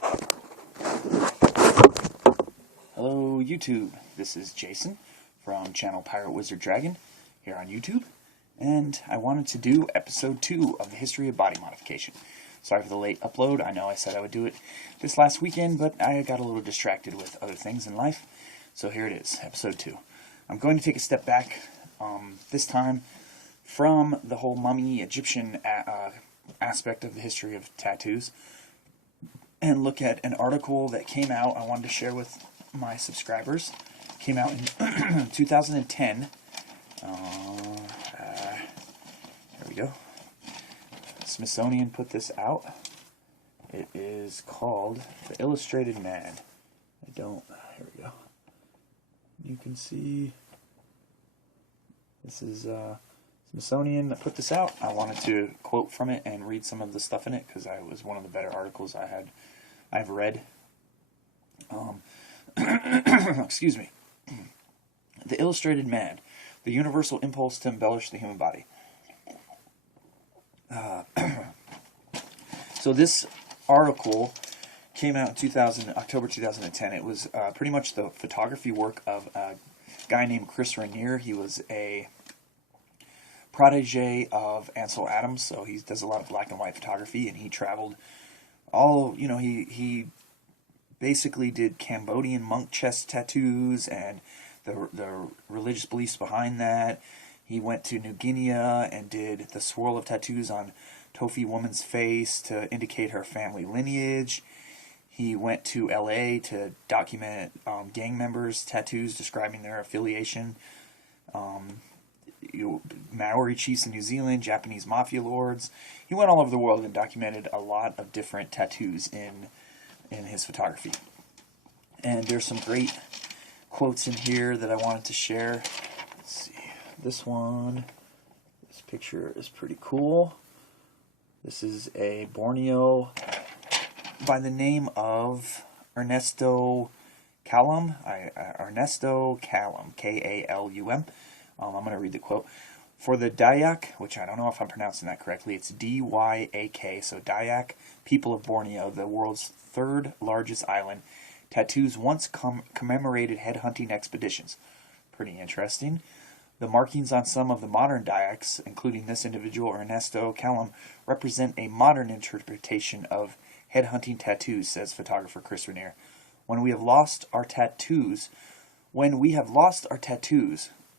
Hello YouTube, this is Jason from channel Pirate Wizard Dragon here on YouTube, and I wanted to do episode 2 of the history of body modification. Sorry for the late upload. I know I said I would do it this last weekend, but I got a little distracted with other things in life, so here it is, episode 2. I'm going to take a step back, this time from the whole mummy Egyptian aspect of the history of tattoos, and look at an article that came out I wanted to share with my subscribers. Came out in 2010. There we go. Smithsonian put this out. It is called The Illustrated Man. Here we go. You can see this is Smithsonian that put this out. I wanted to quote from it and read some of the stuff in it because it was one of the better articles I've read. Excuse me. The Illustrated Man, the universal impulse to embellish the human body. So this article came out in October 2010. It was pretty much the photography work of a guy named Chris Rainier. He was a protege of Ansel Adams, so he does a lot of black and white photography, and he traveled he basically did Cambodian monk chest tattoos and the religious beliefs behind that. He went to New Guinea and did the swirl of tattoos on Tofi woman's face to indicate her family lineage. He went to LA to document gang members' tattoos describing their affiliation. Maori chiefs in New Zealand, Japanese mafia lords. He went all over the world and documented a lot of different tattoos in his photography. And there's some great quotes in here that I wanted to share. Let's see. This picture is pretty cool. This is a Borneo by the name of Ernesto Callum. Ernesto Callum, K-A-L-U-M. I'm going to read the quote. For the Dayak, which I don't know if I'm pronouncing that correctly, it's D-Y-A-K, so Dayak people of Borneo, the world's third largest island, tattoos once commemorated headhunting expeditions. Pretty interesting. The markings on some of the modern Dayaks, including this individual, Ernesto Callum, represent a modern interpretation of headhunting tattoos, says photographer Chris Rainier. When we have lost our tattoos,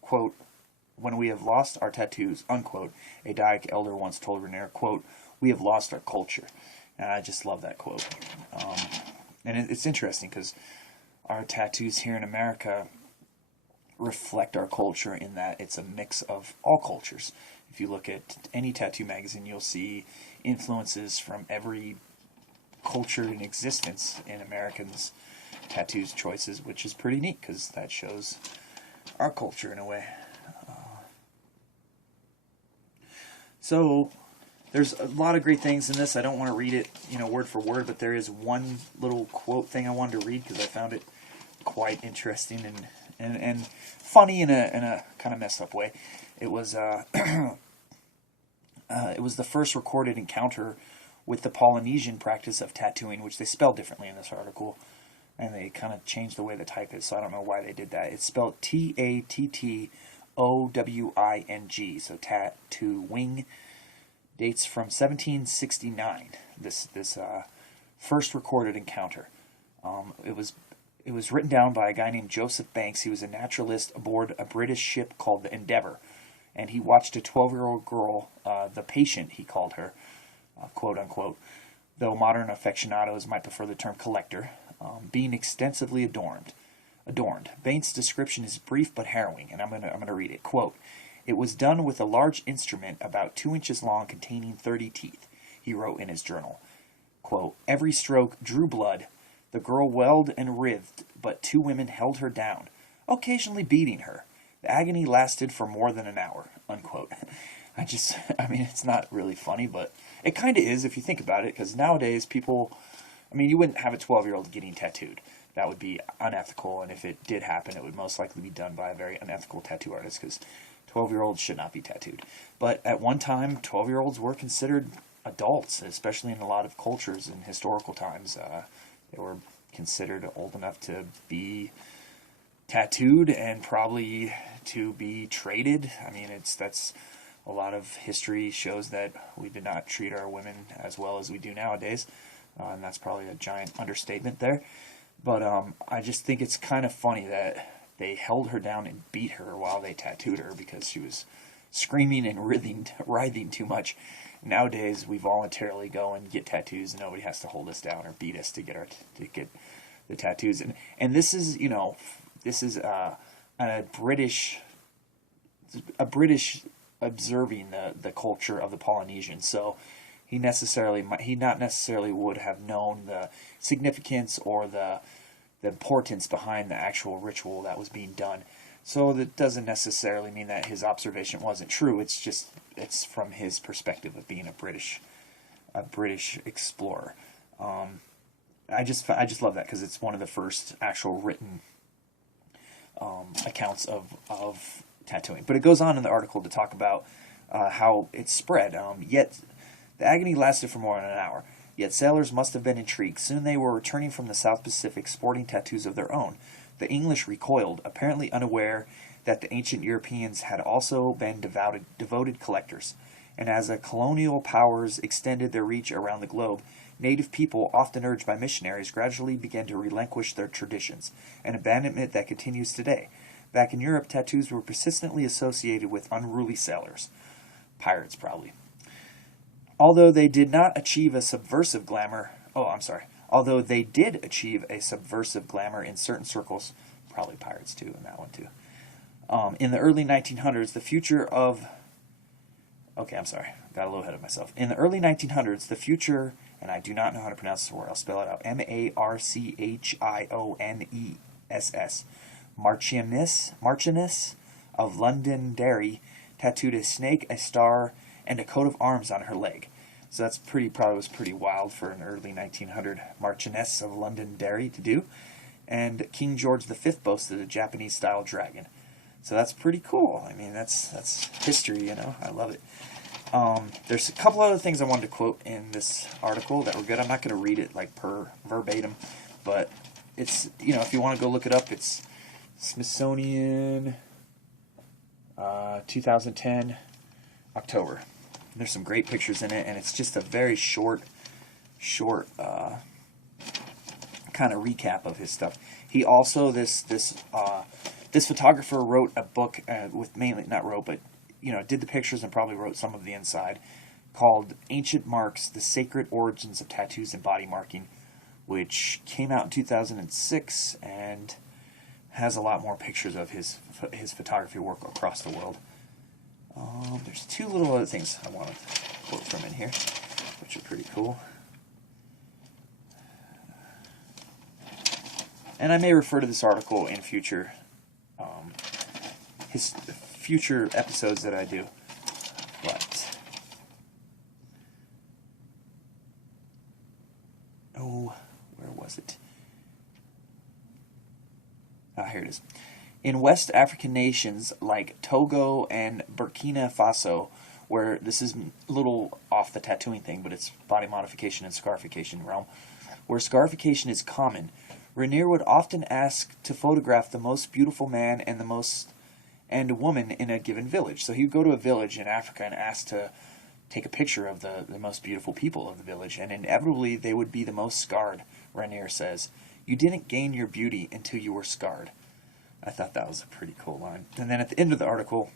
quote, when we have lost our tattoos, unquote, a Dayak elder once told Rainier, quote, we have lost our culture. And I just love that quote. And it's interesting because our tattoos here in America reflect our culture in that it's a mix of all cultures. If you look at any tattoo magazine, you'll see influences from every culture in existence in Americans' tattoos choices, which is pretty neat because that shows our culture in a way. So there's a lot of great things in this. I don't want to read it, word for word, but there is one little quote thing I wanted to read because I found it quite interesting and funny in a kind of messed up way. It was it was the first recorded encounter with the Polynesian practice of tattooing, which they spelled differently in this article, and they kind of changed the way the type is, so I don't know why they did that. It's spelled Tattoowing, so tattooing. Dates from 1769. This first recorded encounter. It was written down by a guy named Joseph Banks. He was a naturalist aboard a British ship called the Endeavour, and he watched a 12-year-old girl, the patient he called her, quote unquote, though modern aficionados might prefer the term collector, being extensively adorned. Banks' description is brief but harrowing, and I'm gonna read it. Quote. It was done with a large instrument about 2 inches long containing 30 teeth, he wrote in his journal. Quote, every stroke drew blood. The girl wailed and writhed, but 2 women held her down, occasionally beating her. The agony lasted for more than an hour, unquote. It's not really funny, but it kind of is if you think about it, because nowadays people, you wouldn't have a 12-year-old getting tattooed. That would be unethical, and if it did happen, it would most likely be done by a very unethical tattoo artist, because 12-year-olds should not be tattooed. But at one time, 12-year-olds were considered adults, especially in a lot of cultures in historical times. They were considered old enough to be tattooed and probably to be traded. I mean, that's a lot of history shows that we did not treat our women as well as we do nowadays, and that's probably a giant understatement there. But I just think it's kind of funny that they held her down and beat her while they tattooed her because she was screaming and writhing too much. Nowadays, we voluntarily go and get tattoos, and nobody has to hold us down or beat us to get the tattoos. And this is, this is a British observing the culture of the Polynesians. So he not necessarily would have known the significance or the importance behind the actual ritual that was being done. So that doesn't necessarily mean that his observation wasn't true. It's from his perspective of being a British explorer. I just love that because it's one of the first actual written accounts of tattooing. But it goes on in the article to talk about how it spread. Yet the agony lasted for more than an hour. Yet sailors must have been intrigued. Soon they were returning from the South Pacific sporting tattoos of their own. The English recoiled, apparently unaware that the ancient Europeans had also been devoted collectors. And as the colonial powers extended their reach around the globe, native people, often urged by missionaries, gradually began to relinquish their traditions, an abandonment that continues today. Back in Europe, tattoos were persistently associated with unruly sailors. Pirates, probably. Although they did not achieve a subversive glamour... Although they did achieve a subversive glamour in certain circles, probably pirates too, in that one too. In the early 1900s, the future of... Okay, I'm sorry. Got a little ahead of myself. In the early 1900s, the future... And I do not know how to pronounce this word. I'll spell it out. Marchioness. Marchioness of Londonderry tattooed a snake, a star, and a coat of arms on her leg. So that's probably was pretty wild for an early 1900 Marchioness of Londonderry to do. And King George V boasted a Japanese-style dragon. So that's pretty cool. I mean, that's history, I love it. There's a couple other things I wanted to quote in this article that were good. I'm not going to read it like per verbatim, but it's, if you want to go look it up, it's Smithsonian 2010 October. There's some great pictures in it, and it's just a very short kind of recap of his stuff. He also this photographer wrote a book with mainly not wrote but did the pictures and probably wrote some of the inside, called Ancient Marks: The Sacred Origins of Tattoos and Body Marking, which came out in 2006 and has a lot more pictures of his photography work across the world. There's two little other things I want to quote from in here, which are pretty cool. And I may refer to this article in future episodes that I do. But where was it? Here it is. In West African nations like Togo and Burkina Faso, where this is a little off the tattooing thing, but it's body modification and scarification realm, where scarification is common, Rainier would often ask to photograph the most beautiful man and woman in a given village. So he would go to a village in Africa and ask to take a picture of the most beautiful people of the village, and inevitably they would be the most scarred, Rainier says. You didn't gain your beauty until you were scarred. I thought that was a pretty cool line. And then at the end of the article,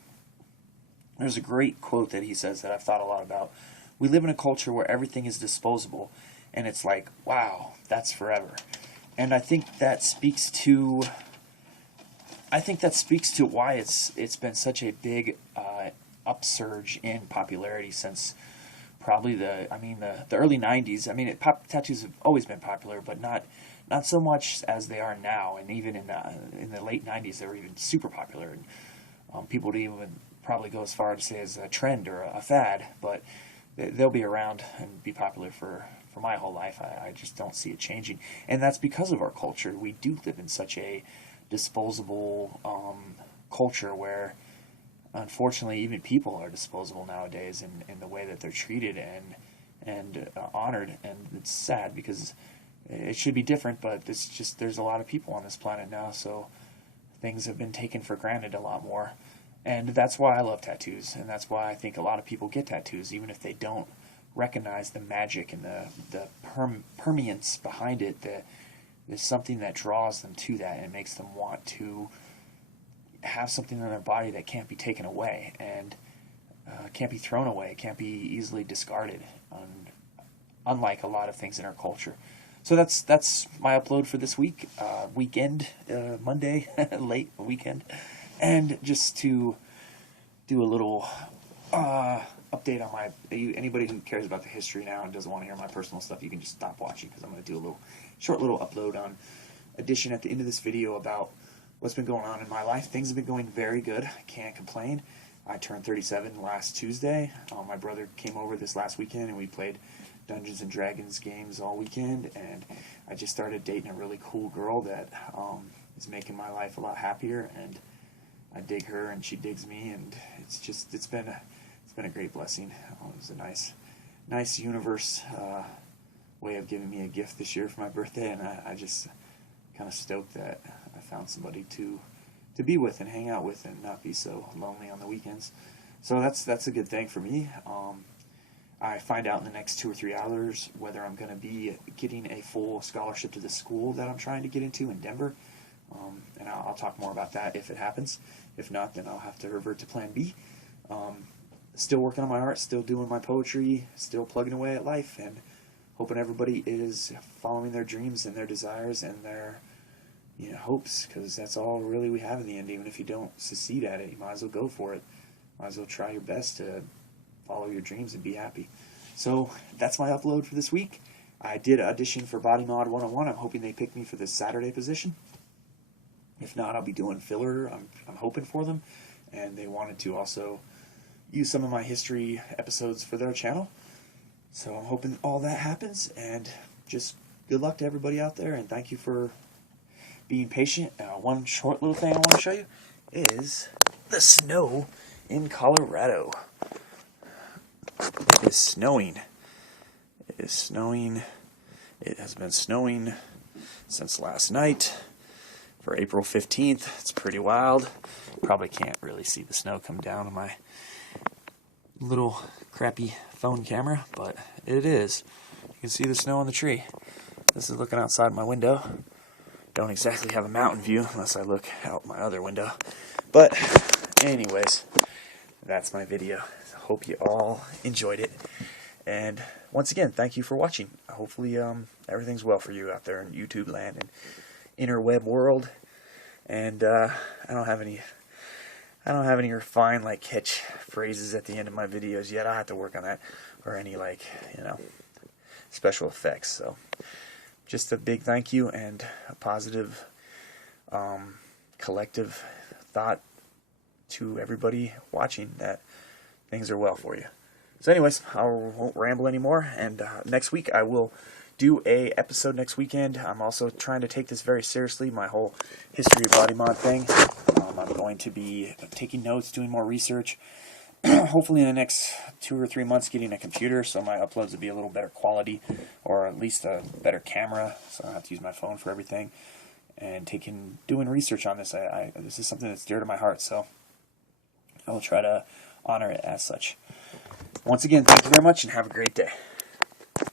there's a great quote that he says that I've thought a lot about. We live in a culture where everything is disposable, and it's like, wow, that's forever. And I think that speaks to why it's been such a big upsurge in popularity since probably the early 90s. I mean, tattoos have always been popular, but not so much as they are now. And even in the late 90s, they were even super popular. And people would even probably go as far to say as a trend or a fad, but they'll be around and be popular for my whole life. I just don't see it changing. And that's because of our culture. We do live in such a disposable culture where, unfortunately, even people are disposable nowadays in the way that they're treated, and and honored, and it's sad because it should be different, but it's just, there's a lot of people on this planet now, so things have been taken for granted a lot more. And that's why I love tattoos, and that's why I think a lot of people get tattoos, even if they don't recognize the magic and the permeance behind it. There's something that draws them to that and makes them want to have something in their body that can't be taken away and can't be thrown away, can't be easily discarded, unlike a lot of things in our culture. So that's my upload for this week, weekend, Monday, late weekend, and just to do a little update on anybody who cares about the history now and doesn't want to hear my personal stuff, you can just stop watching, because I'm going to do a short little upload on addition at the end of this video about what's been going on in my life. Things have been going very good. I can't complain. I turned 37 last Tuesday. My brother came over this last weekend, and we played Dungeons and Dragons games all weekend, and I just started dating a really cool girl that is making my life a lot happier, and I dig her and she digs me, and it's been a great blessing. It was a nice universe way of giving me a gift this year for my birthday, and I just kind of stoked that I found somebody to be with and hang out with and not be so lonely on the weekends. So that's a good thing for me. I find out in the next 2 or 3 hours whether I'm going to be getting a full scholarship to the school that I'm trying to get into in Denver. And I'll talk more about that if it happens. If not, then I'll have to revert to plan B. Still working on my art, still doing my poetry, still plugging away at life, and hoping everybody is following their dreams and their desires and their hopes, because that's all really we have in the end. Even if you don't succeed at it, you might as well go for it. Might as well try your best to follow your dreams and be happy. So that's my upload for this week. I did audition for bodmod 101. I'm hoping they pick me for this Saturday position. If not, I'll be doing filler. I'm hoping for them. And they wanted to also use some of my history episodes for their channel. So I'm hoping all that happens, and just good luck to everybody out there, and thank you for being patient. One short little thing I want to show you is the snow in Colorado. It is snowing. It is snowing. It has been snowing since last night for April 15th. It's pretty wild. Probably can't really see the snow come down on my little crappy phone camera, but it is. You can see the snow on the tree. This is looking outside my window. Don't exactly have a mountain view unless I look out my other window. But anyways, that's my video. Hope you all enjoyed it. And once again, thank you for watching. Hopefully everything's well for you out there in YouTube land and interweb world. And I don't have any refined catch phrases at the end of my videos yet. I have to work on that, or any special effects. So just a big thank you and a positive collective thought to everybody watching that things are well for you. So anyways, I won't ramble anymore, and next week I will do a episode next weekend. I'm also trying to take this very seriously, my whole history of body mod thing. I'm going to be taking notes, doing more research. Hopefully in the next 2 or 3 months getting a computer, so my uploads will be a little better quality, or at least a better camera, so I don't have to use my phone for everything. And doing research on this, this is something that's dear to my heart, so I will try to honor it as such. Once again, thank you very much, and have a great day.